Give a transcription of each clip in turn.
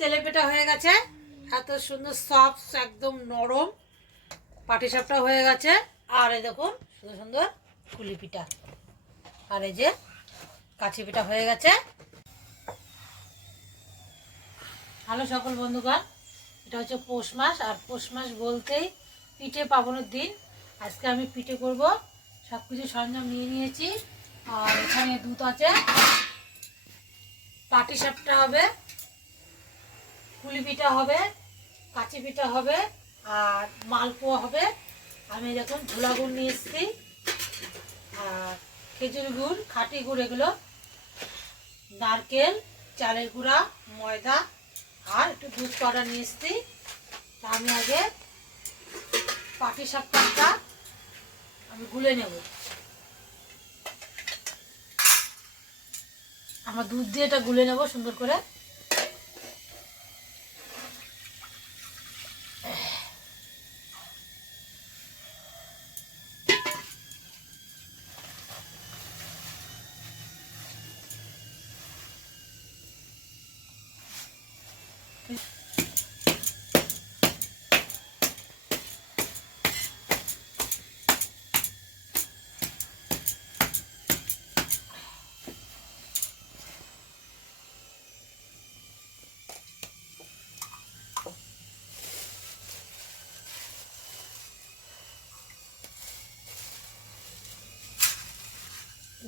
তেলে পেটা হয়ে গেছে। এত সুন্দর সফট একদম নরম পাটি সাপটা হয়ে গেছে। আর এই দেখুন, সুন্দর সুন্দর কুলি পিঠা। আর এই যে কাছি পিঠা হয়ে গেছে। হ্যালো সকল বন্ধুগণ, এটা হচ্ছে পৌষ মাস। আর পৌষ মাস বলতেই পিঠে পাবনের দিন। আজকে আমি পিঠে করব সব কিছু সরঞ্জাম নিয়ে নিয়েছি। আর এখানে দুধ আছে। পাটি সাপটা হবে। কুলি পিঠা হবে, কাঁচি পিঠা হবে, আর মালপোয়া হবে। আমি দেখুন ঝোলা গুড় নিয়ে এসেছি, আর খেজুর গুড়, খাঁটি গুড় এগুলো, নারকেল, চালের গুঁড়া, ময়দা, আর একটু দুধ পাউডার নিয়ে এসেছি। তা আমি আগে পাটি সাপটা আমি গুলে নেব। আমার দুধ দিয়ে এটা গুলে নেব সুন্দর করে।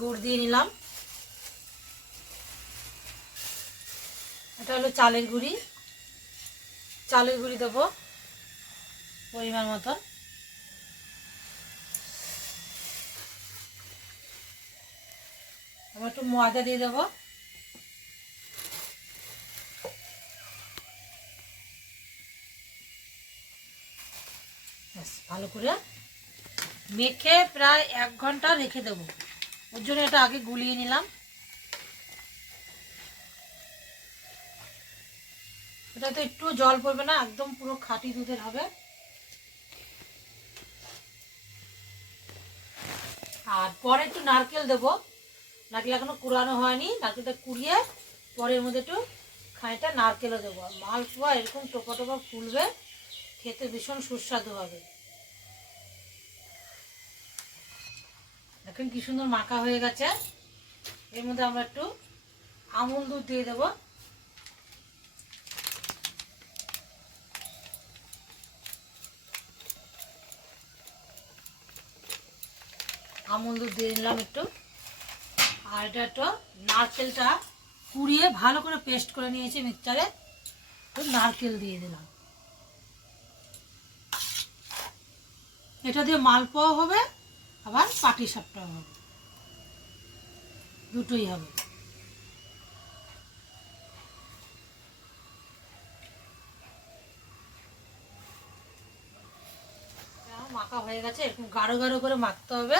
গুড় দিয়ে নিলাম। এটা হলো চালের গুঁড়ি। চালের গুঁড়ি দেবো পরিমাণ মতন। আবার একটু ময়দা দিয়ে দেবো। ভালো করে মেখে প্রায় এক ঘণ্টা রেখে দেবো। ওর জন্য এটা আগে গুলিয়ে নিলাম। এটা তো একটু জল পড়বে না, একদম পুরো খাঁটি দুধের হবে। আর পরে একটু নারকেল দেবো। নারকেল এখনও কুড়ানো হয়নি, নারকেলটা কুড়িয়ে পরের মধ্যে একটু খানিকটা নারকেলও দেবো। আর মালপোয়া এরকম টোপা টোপা ফুলবে, খেতে ভীষণ সুস্বাদু হবে। দেখেন কি সুন্দর মাখা হয়ে গেছে। এর মধ্যে আমরা একটু আমুল দুধ দিয়ে দেবো। আমুল দুধ দিয়ে দিলাম একটু। আর এটা একটু নারকেলটা কুড়িয়ে ভালো করে পেস্ট করে নিয়েছি মিক্সচারে। নারকেল দিয়ে দিলাম। এটা দিয়ে মালপোয়া হবে আবার পাটি সাপটাও হবে। দুটোই হবে। মাখা হয়ে গেছে, এরকম গাঢ় গাঢ় করে মাখতে হবে।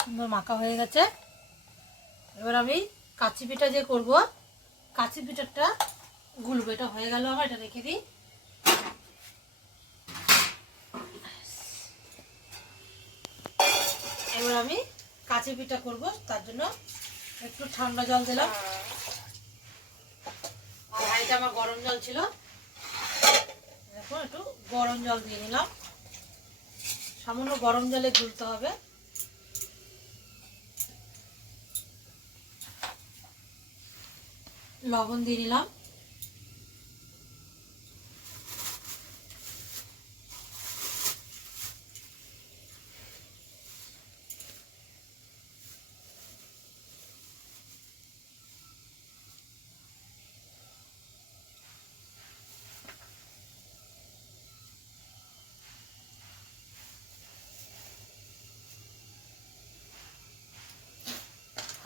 সুন্দর মাখা হয়ে গেছে। এবার আমি কাচি পিঠা যে করব, কাচি পিঠাটা গুলবো, এটা হয়ে গেল আমার, এটা রেখে দিই। আমি কাঁচি পিঠা করব, তার জন্য একটু ঠান্ডা জল দিলাম। আর আমার গরম জল ছিল। দেখুন একটু গরম জল দিয়ে নিলাম। সামান্য গরম জলে গুলতে হবে। লবণ দিয়ে নিলাম।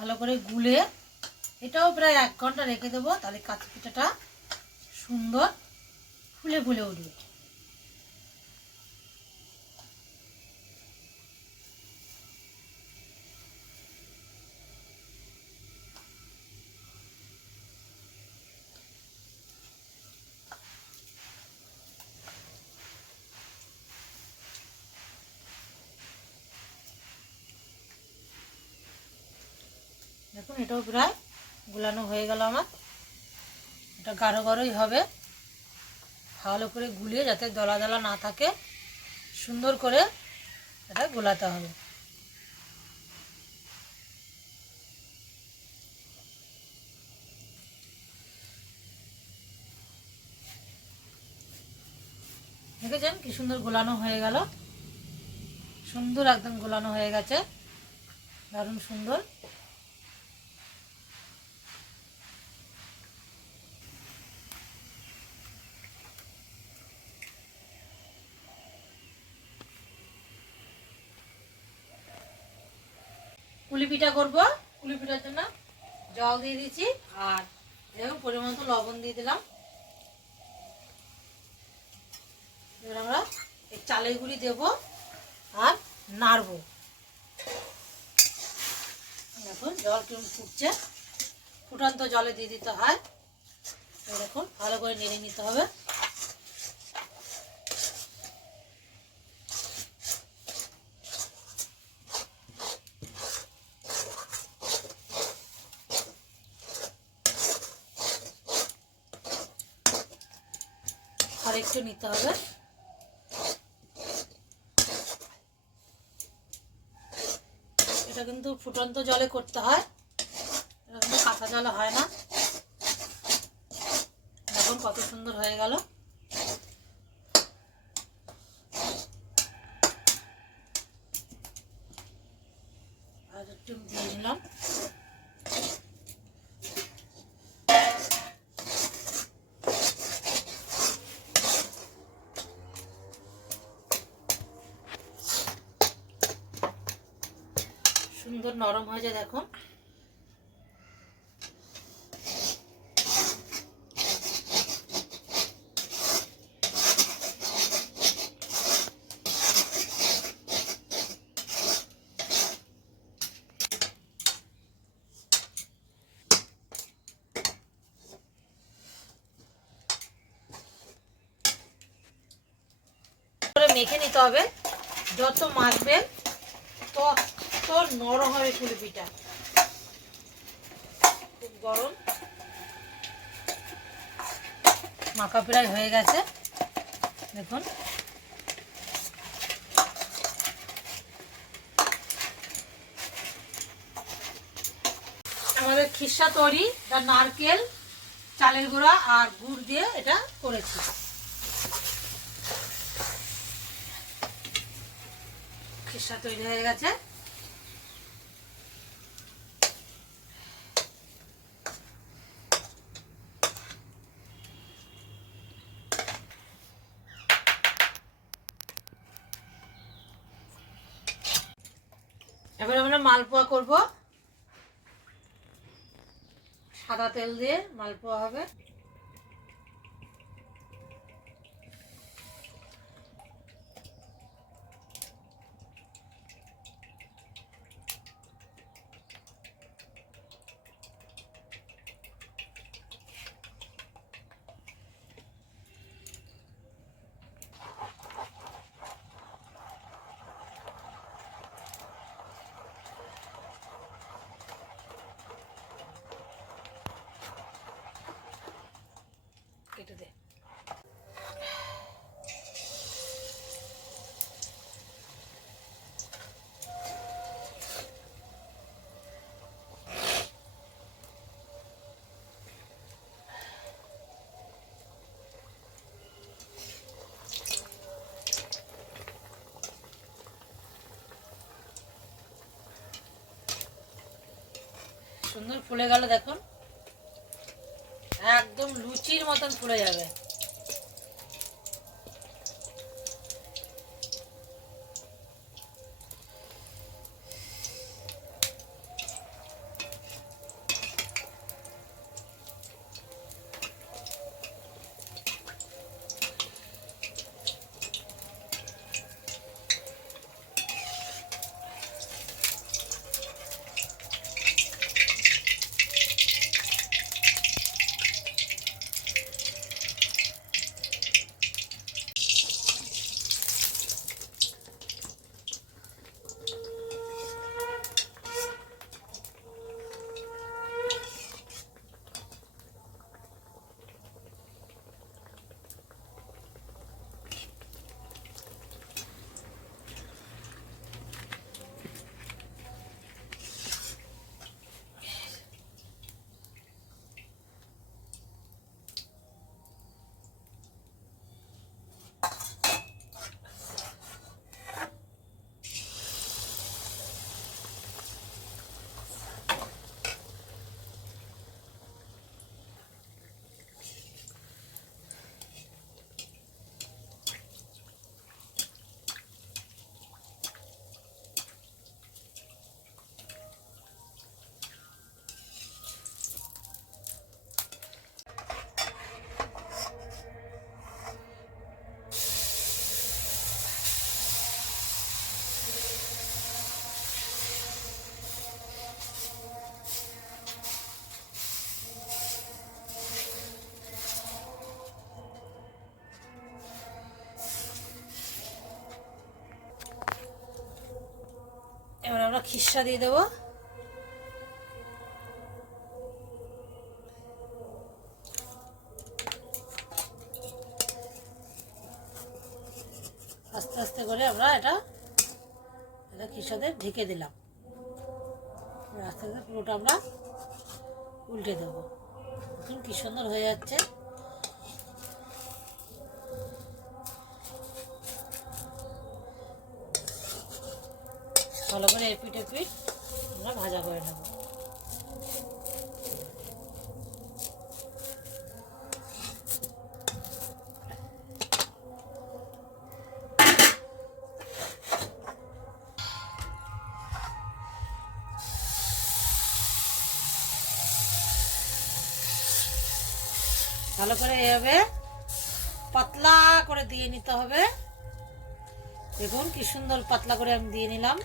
ভালো করে গুলে এটাও প্রায় এক ঘণ্টা রেখে দেবো, তাহলে কাঁচি পিঠাটা সুন্দর ফুলে ফুলে উঠবে। দেখুন, এটাও প্রায় গুলানো হয়ে গেল আমার। এটা গাঢ় গাঢ়ই হবে। ভালো করে গুলিয়ে যাতে দলা দলা না থাকে, সুন্দর করে এটা গোলাতে হবে। দেখেছেন কি সুন্দর গোলানো হয়ে গেল? সুন্দর একদম গোলানো হয়ে গেছে। দারুণ সুন্দর। কুলি পিঠা করব। কুলি পিঠার জন্য জল দিয়ে দিচ্ছি আর এরকম পরিমাণ মতো লবণ দিয়ে দিলাম। এবার আমরা এই চালের গুঁড়ি দেব আর নাড়বো। দেখুন, জল কেমন ফুটছে। ফুটন্ত জলে দিয়ে দিতে হয়। দেখুন, ভালো করে নেড়ে নিতে হবে। আর একটু নিতে হবে। এটা কিন্তু ফুটন্ত জলে করতে হয়। এটা কিন্তু কাঁচা জলে হয় না। এখন কত সুন্দর হয়ে গেল। আর একটু দিয়ে দিলাম সুন্দর নরম হয়ে যায় দেখুন মেখে নিতে হবে। যত মাখবেন তত নরম হবে ফুলি পিঠা খুব গরম। মাখা প্রায় হয়ে গেছে। দেখুন। আমাদের খিসা তৈরি নারকেল, চালের গুঁড়া আর গুড় দিয়ে এটা করেছি। খিসা তৈরি হয়ে গেছে এবার আমরা মালপোয়া করব। সাদা তেল দিয়ে মালপোয়া হবে কেটে দে সুন্দর ফুলে গেল দেখুন। একদম লুচির মতন ফুলে যাবে। খিসা দিয়ে দেবো। আস্তে আস্তে করে আমরা এটা এটা খিসাতে ঢেকে দিলাম। আস্তে আস্তে পুরোটা আমরা উল্টে দেবো। দেখুন কি সুন্দর হয়ে যাচ্ছে। ভালো করে এপিট এপিট আমরা ভাজা করে নেব। ভালো করে এভাবে পাতলা করে দিয়ে নিতে হবে। দেখুন কি সুন্দর পাতলা করে আমি দিয়ে নিলাম।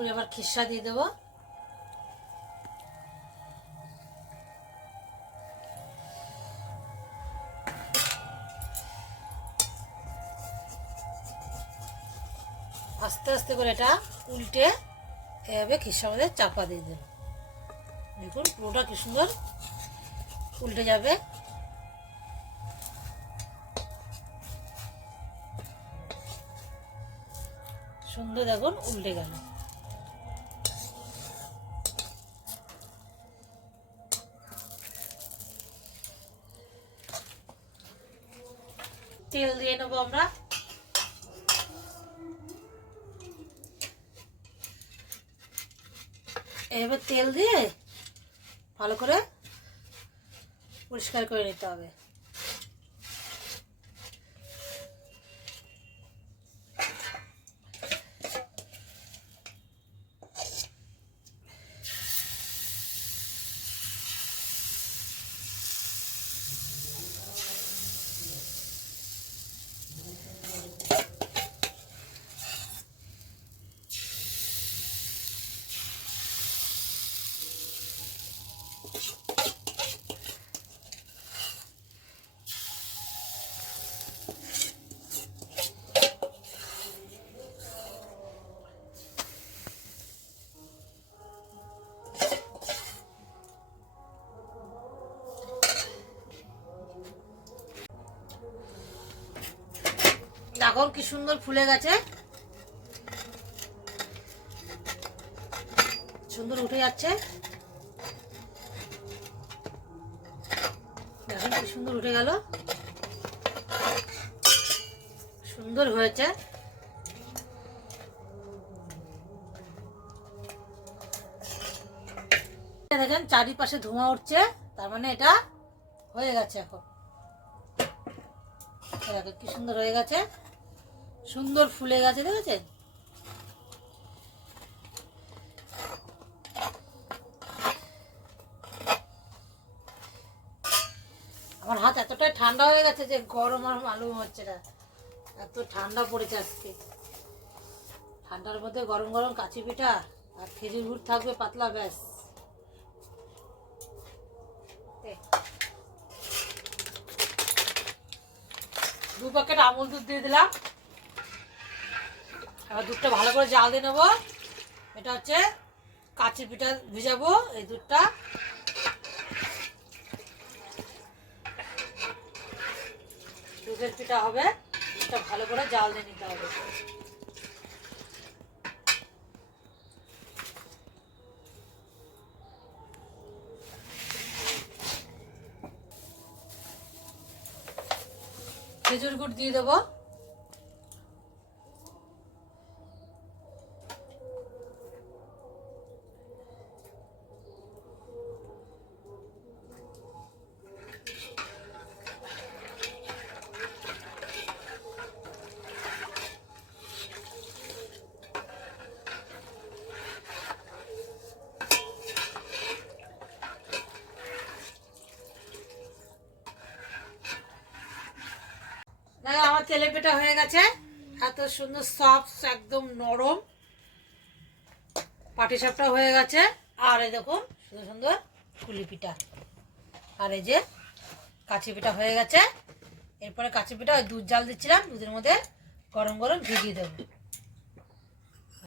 এরপরে আবার খিসা দিয়ে দেবো। আস্তে আস্তে করে এটা উল্টে এভাবে খিসার মধ্যে চাপা দিয়ে দেব। দেখুন পুরোটা কি সুন্দর উল্টে যাবে। সুন্দর দেখুন উল্টে গেল। তেল দিয়ে নেব আমরা। এবার তেল দিয়ে ভালো করে পরিষ্কার করে নিতে হবে। এখন কি সুন্দর ফুলে গেছে। সুন্দর উঠে যাচ্ছে। দেখেন কি সুন্দর উঠে গেল। সুন্দর হয়েছে। দেখেন, চারিপাশে ধোঁয়া উঠছে। তার মানে এটা হয়ে গেছে এখন। কি সুন্দর হয়ে গেছে। সুন্দর ফুলে গেছে দেখেছেন আমার হাত এতটাই ঠান্ডা হয়ে গেছে যে গরম আর মালুম হচ্ছে না। এত ঠান্ডা পড়েছে আজকে। ঠান্ডার মধ্যে গরম গরম কাচি পিঠা আর খেজুর গুড় থাকবে পাতলা, ব্যাস। দু প্যাকেট আমুল দুধ দিয়ে দিলাম। এবার দুধটা ভালো করে জাল দিয়ে নেব। এটা হচ্ছে কাচি পিঠা ভিজাবো এই দুধটা। দুধের পিঠা হবে, এটা ভালো করে জাল দিয়ে নিতে হবে। খেজুর গুড় দিয়ে দেবো দেখো আমার তেলে পেটা হয়ে গেছে। এত সুন্দর সফট, একদম নরম পাটিসাপটা হয়ে গেছে। আর এই দেখুন, সুন্দর সুন্দর পুলি পিঠা আর এই যে কাঁচি পিঠা হয়ে গেছে। এরপরে কাঁচি পিঠা ওই দুধ জাল দিচ্ছিলাম, দুধের মধ্যে গরম গরম ভিজিয়ে দেবো।